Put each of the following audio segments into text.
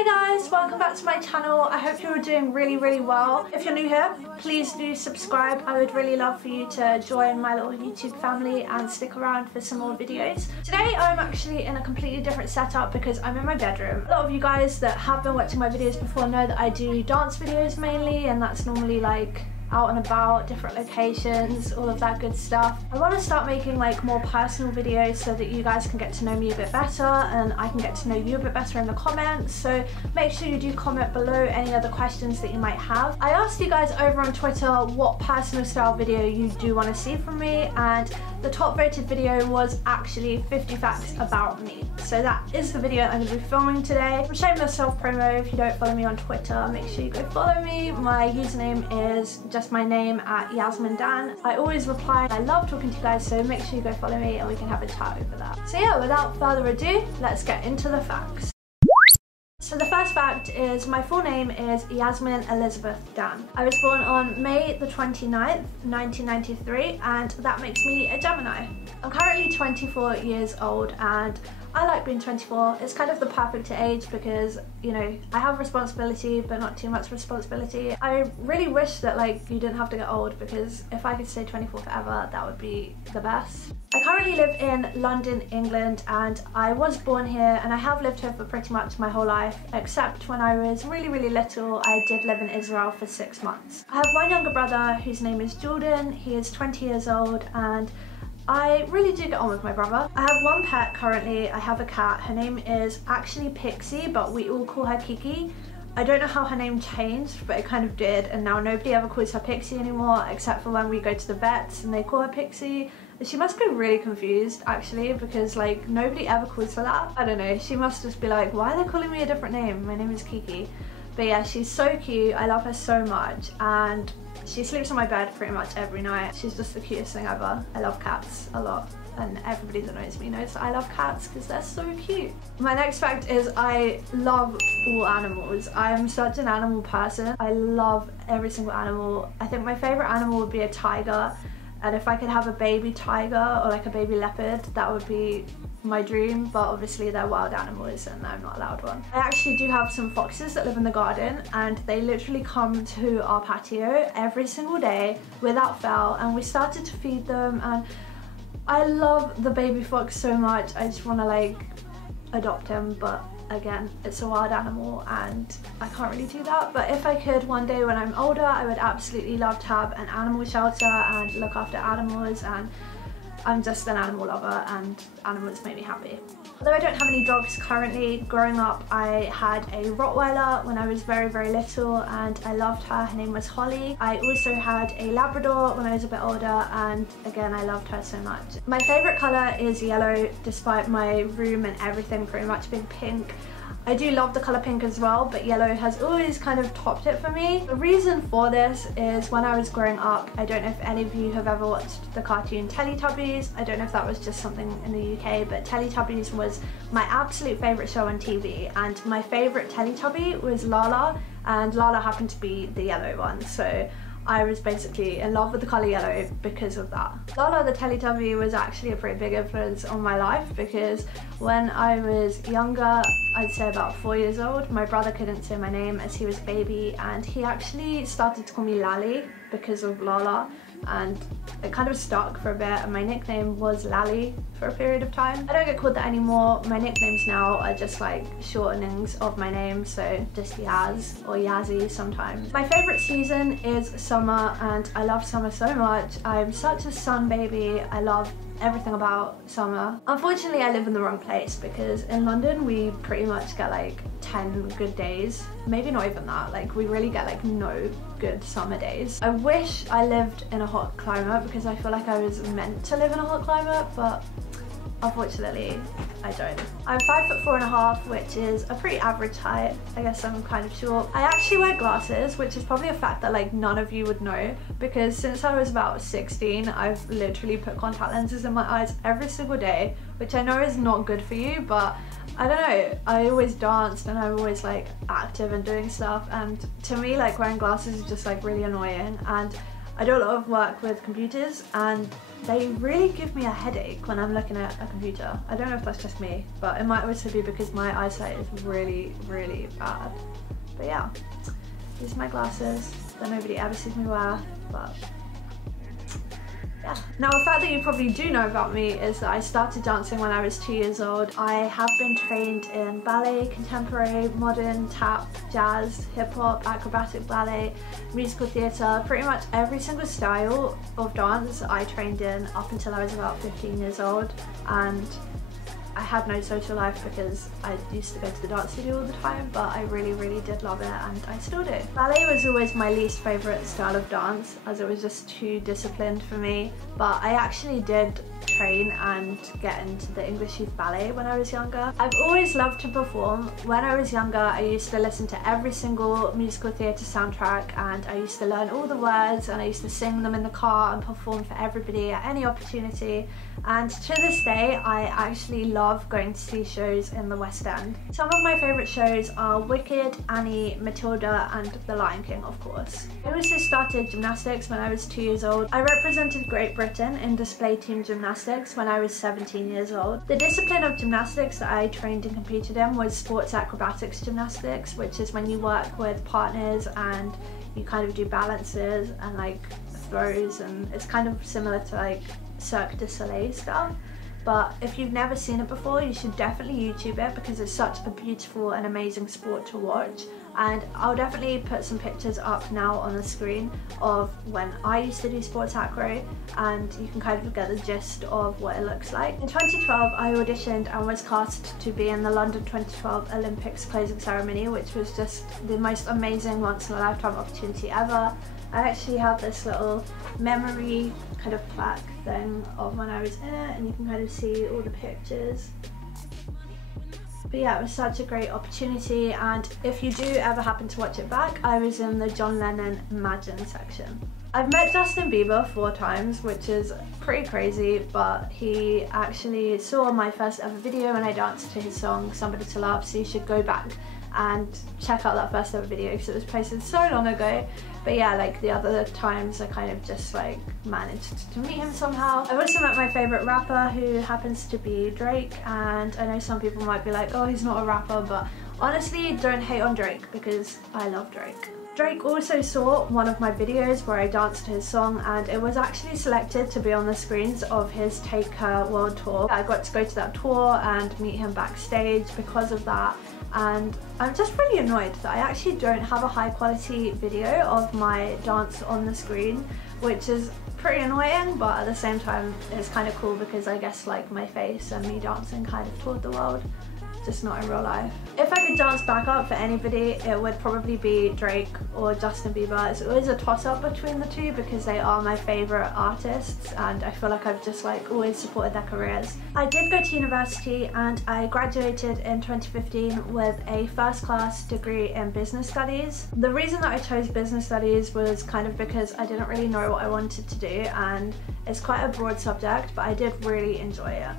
Hey guys, welcome back to my channel. I hope you're doing really well. If you're new here, please do subscribe. I would really love for you to join my little YouTube family and stick around for some more videos. Today I'm actually in a completely different setup because I'm in my bedroom. A lot of you guys that have been watching my videos before know that I do dance videos mainly, and that's normally like out and about, different locations, all of that good stuff. I want to start making like more personal videos so that you guys can get to know me a bit better and I can get to know you a bit better in the comments. So make sure you do comment below any other questions that you might have. I asked you guys over on Twitter what personal style video you do want to see from me, and the top voted video was actually 50 facts about me. So that is the video I'm going to be filming today. I'm shameless self-promo. If you don't follow me on Twitter, make sure you go follow me. My username is just my name at yasmin.dan. I always reply. I love talking to you guys, so make sure you go follow me and we can have a chat over that. So yeah, without further ado, let's get into the facts. So the first fact is my full name is Yasmin Elizabeth Dan. I was born on May the 29th, 1993, and that makes me a Gemini. I'm currently 24 years old and I like being 24. It's kind of the perfect age because, you know, I have responsibility but not too much responsibility. I really wish that like you didn't have to get old, because if I could stay 24 forever, that would be the best. I currently live in London, England, and I was born here and I have lived here for pretty much my whole life, except when I was really little, I did live in Israel for 6 months. I have one younger brother whose name is Jordan. He is 20 years old and I really do get on with my brother. I have one pet currently. I have a cat. Her name is actually Pixie, but we all call her Kiki. I don't know how her name changed, but it kind of did, and now nobody ever calls her Pixie anymore except for when we go to the vets and they call her Pixie. And she must be really confused actually, because like nobody ever calls her that. I don't know, she must just be like, why are they calling me a different name? My name is Kiki. But yeah, she's so cute. I love her so much, and she sleeps on my bed pretty much every night. She's just the cutest thing ever. I love cats a lot, and everybody that knows me knows that I love cats because they're so cute. My next fact is I love all animals. I am such an animal person. I love every single animal. I think my favorite animal would be a tiger, and if I could have a baby tiger or like a baby leopard, that would be my dream, but obviously they're wild animals and I'm not allowed one. I actually do have some foxes that live in the garden, and they literally come to our patio every single day without fail, and we started to feed them, and I love the baby fox so much. I just want to like adopt him, but again, it's a wild animal and I can't really do that. But if I could one day when I'm older, I would absolutely love to have an animal shelter and look after animals, and I'm just an animal lover and animals make me happy. Although I don't have any dogs currently, growing up I had a Rottweiler when I was very little and I loved her. Her name was Holly. I also had a Labrador when I was a bit older, and again I loved her so much. My favourite colour is yellow, despite my room and everything pretty much being pink. I do love the colour pink as well, but yellow has always kind of topped it for me. The reason for this is when I was growing up, I don't know if any of you have ever watched the cartoon Teletubbies. I don't know if that was just something in the UK, but Teletubbies was my absolute favourite show on TV, and my favourite Teletubby was Lala, and Lala happened to be the yellow one, so I was basically in love with the colour yellow because of that. Lala the Teletubby was actually a pretty big influence on my life, because when I was younger, I'd say about 4 years old, my brother couldn't say my name as he was a baby, and he actually started to call me Lally because of Lala, and it kind of stuck for a bit, and my nickname was Lally for a period of time. I don't get called that anymore. My nicknames now are just like shortenings of my name, so just Yaz or Yazzie sometimes. My favourite season is summer, and I love summer so much. I'm such a sun baby. I love everything about summer. Unfortunately, I live in the wrong place, because in London we pretty much get like 10 good days. Maybe not even that, like we really get like no good summer days. I wish I lived in a hot climate, because I feel like I was meant to live in a hot climate, but unfortunately I don't. I'm 5'4½", which is a pretty average height. I guess I'm kind of short. I actually wear glasses, which is probably a fact that like none of you would know, because since I was about 16, I've literally put contact lenses in my eyes every single day, which I know is not good for you, but I don't know, I always danced and I'm always like active and doing stuff, and to me like wearing glasses is just like really annoying, and I do a lot of work with computers and they really give me a headache when I'm looking at a computer. I don't know if that's just me, but it might also be because my eyesight is really, really bad. But yeah, these are my glasses that nobody ever sees me wear, but yeah. Now, a fact that you probably do know about me is that I started dancing when I was 2 years old. I have been trained in ballet, contemporary, modern, tap, jazz, hip-hop, acrobatic ballet, musical theatre, pretty much every single style of dance I trained in up until I was about 15 years old. And I had no social life because I used to go to the dance studio all the time, but I really, really did love it and I still do. Ballet was always my least favourite style of dance as it was just too disciplined for me, but I actually did train and get into the English Youth Ballet when I was younger. I've always loved to perform. When I was younger, I used to listen to every single musical theatre soundtrack and I used to learn all the words and I used to sing them in the car and perform for everybody at any opportunity. And to this day, I actually love going to see shows in the West End. Some of my favourite shows are Wicked, Annie, Matilda and The Lion King, of course. I also started gymnastics when I was 2 years old. I represented Great Britain in display team gymnastics when I was 17 years old. The discipline of gymnastics that I trained and competed in was sports acrobatics gymnastics, which is when you work with partners and you kind of do balances and like throws, and it's kind of similar to like Cirque du Soleil stuff. But if you've never seen it before, you should definitely YouTube it because it's such a beautiful and amazing sport to watch. And I'll definitely put some pictures up now on the screen of when I used to do sports acro, and you can kind of get the gist of what it looks like. In 2012, I auditioned and was cast to be in the London 2012 Olympics closing ceremony, which was just the most amazing once-in-a-lifetime opportunity ever. I actually have this little memory kind of plaque thing of when I was in it, and you can kind of see all the pictures. But yeah, it was such a great opportunity, and if you do ever happen to watch it back, I was in the John Lennon Imagine section. I've met Justin Bieber 4 times, which is pretty crazy, but he actually saw my first ever video when I danced to his song Somebody to Love, so you should go back and check out that first ever video because it was posted so long ago. But yeah, like the other times I kind of just like managed to meet him somehow. I've also met my favourite rapper, who happens to be Drake, and I know some people might be like, oh, he's not a rapper, but honestly, don't hate on Drake because I love Drake. Drake also saw one of my videos where I danced to his song, and it was actually selected to be on the screens of his Take Her World Tour. I got to go to that tour and meet him backstage because of that. And I'm just really annoyed that I actually don't have a high quality video of my dance on the screen, which is pretty annoying, but at the same time it's kind of cool because I guess like my face and me dancing kind of toured the world, just not in real life. If I could dance back up for anybody, it would probably be Drake or Justin Bieber. It's always a toss-up between the two because they are my favourite artists and I feel like I've just like always supported their careers. I did go to university and I graduated in 2015 with a first class degree in business studies. The reason that I chose business studies was kind of because I didn't really know what I wanted to do, and it's quite a broad subject, but I did really enjoy it.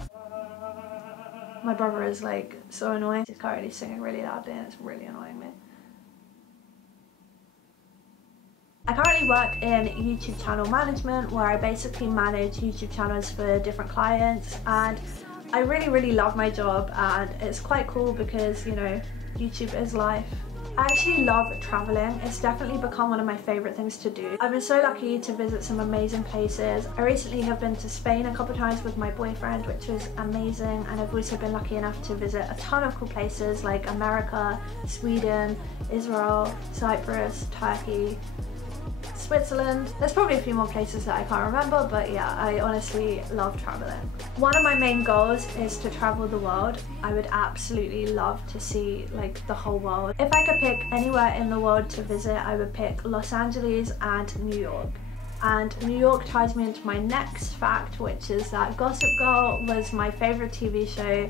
My brother is like so annoying. He's currently singing really loudly and it's really annoying me. I currently work in YouTube channel management, where I basically manage YouTube channels for different clients, and I really, really love my job, and it's quite cool because, you know, YouTube is life. I actually love traveling. It's definitely become one of my favourite things to do. I've been so lucky to visit some amazing places. I recently have been to Spain a couple of times with my boyfriend, which was amazing, and I've also been lucky enough to visit a ton of cool places like America, Sweden, Israel, Cyprus, Turkey, Switzerland. There's probably a few more places that I can't remember, but yeah, I honestly love traveling. One of my main goals is to travel the world. I would absolutely love to see like the whole world. If I could pick anywhere in the world to visit, I would pick Los Angeles and New York. And New York ties me into my next fact, which is that Gossip Girl was my favourite TV show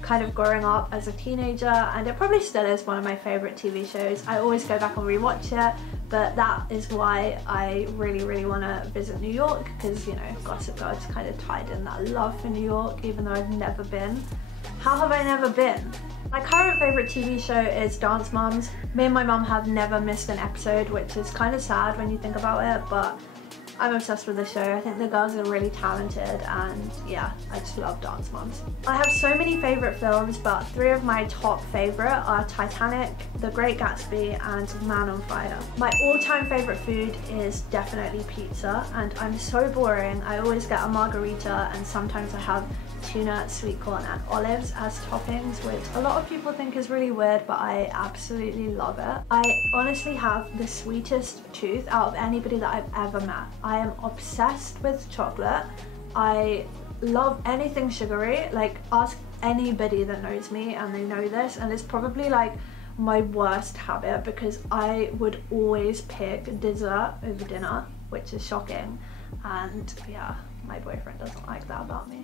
kind of growing up as a teenager, and it probably still is one of my favourite TV shows. I always go back and rewatch it, but that is why I really, really want to visit New York, because, you know, Gossip Girl is kind of tied in that love for New York, even though I've never been. How have I never been? My current favourite TV show is Dance Moms. Me and my mum have never missed an episode, which is kind of sad when you think about it, but I'm obsessed with the show. I think the girls are really talented, and yeah, I just love Dance Moms. I have so many favourite films, but 3 of my top favourite are Titanic, The Great Gatsby and Man on Fire. My all-time favourite food is definitely pizza, and I'm so boring. I always get a margarita, and sometimes I have tuna, sweet corn and olives as toppings, which a lot of people think is really weird, but I absolutely love it. I honestly have the sweetest tooth out of anybody that I've ever met. I am obsessed with chocolate. I love anything sugary. Like, ask anybody that knows me and they know this, and it's probably like my worst habit because I would always pick dessert over dinner, which is shocking, and yeah, my boyfriend doesn't like that about me.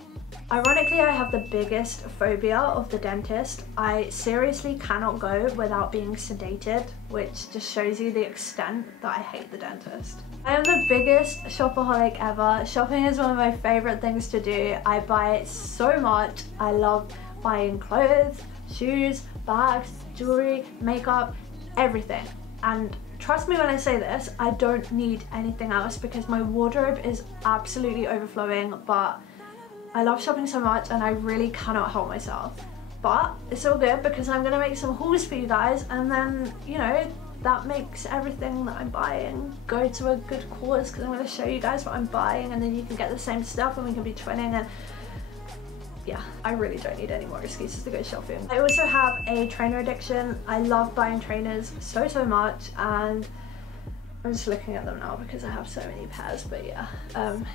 Ironically, I have the biggest phobia of the dentist. I seriously cannot go without being sedated, which just shows you the extent that I hate the dentist. I am the biggest shopaholic ever. Shopping is one of my favorite things to do. I buy so much. I love buying clothes, shoes, bags, jewelry, makeup, everything. And trust me when I say this, I don't need anything else because my wardrobe is absolutely overflowing, but I love shopping so much and I really cannot help myself. But it's all good because I'm gonna make some hauls for you guys, and then, you know, that makes everything that I'm buying go to a good cause because I'm gonna show you guys what I'm buying, and then you can get the same stuff and we can be twinning. And yeah, I really don't need any more excuses to go shopping. I also have a trainer addiction. I love buying trainers so much, and I'm just looking at them now because I have so many pairs, but yeah.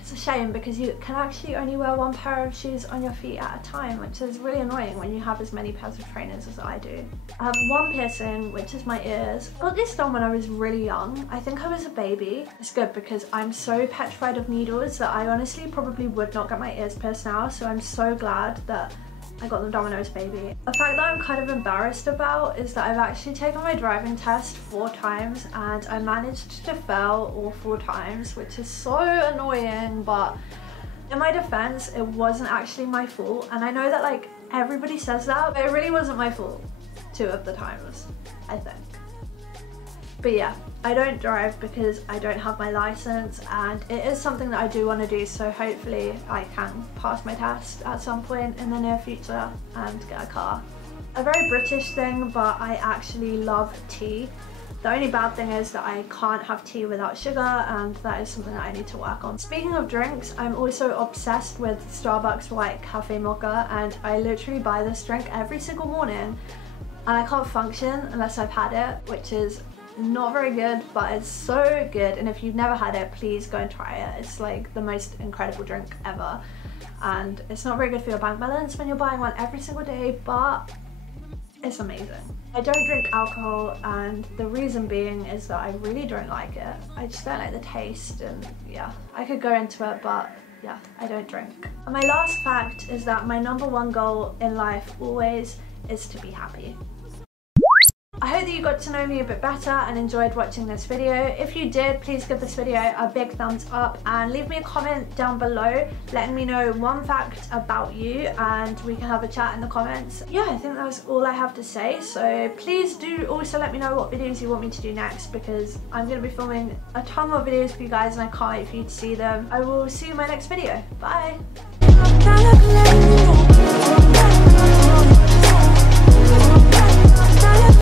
It's a shame because you can actually only wear 1 pair of shoes on your feet at a time, which is really annoying when you have as many pairs of trainers as I do. I have 1 piercing, which is my ears. I got this done when I was really young. I think I was a baby. It's good because I'm so petrified of needles that I honestly probably would not get my ears pierced now, so I'm so glad that I got them done when I was a baby. The fact that I'm kind of embarrassed about is that I've actually taken my driving test 4 times and I managed to fail all 4 times, which is so annoying, but in my defense, it wasn't actually my fault. And I know that like everybody says that, but it really wasn't my fault 2 of the times, I think. But yeah, I don't drive because I don't have my license, and it is something that I do want to do, so hopefully I can pass my test at some point in the near future and get a car. A very British thing, but I actually love tea. The only bad thing is that I can't have tea without sugar, and that is something that I need to work on. Speaking of drinks, I'm also obsessed with Starbucks White Cafe Mocha, and I literally buy this drink every single morning, and I can't function unless I've had it, which is not very good, but it's so good. And if you've never had it, please go and try it. It's like the most incredible drink ever, and it's not very good for your bank balance when you're buying one every single day, but it's amazing. I don't drink alcohol, and the reason being is that I really don't like it. I just don't like the taste, and yeah, I could go into it, but yeah, I don't drink. And my last fact is that my #1 goal in life always is to be happy. I hope that you got to know me a bit better and enjoyed watching this video. If you did, please give this video a big thumbs up and leave me a comment down below letting me know 1 fact about you, and we can have a chat in the comments. Yeah, I think that's all I have to say, so please do also let me know what videos you want me to do next, because I'm going to be filming a ton more videos for you guys and I can't wait for you to see them. I will see you in my next video. Bye!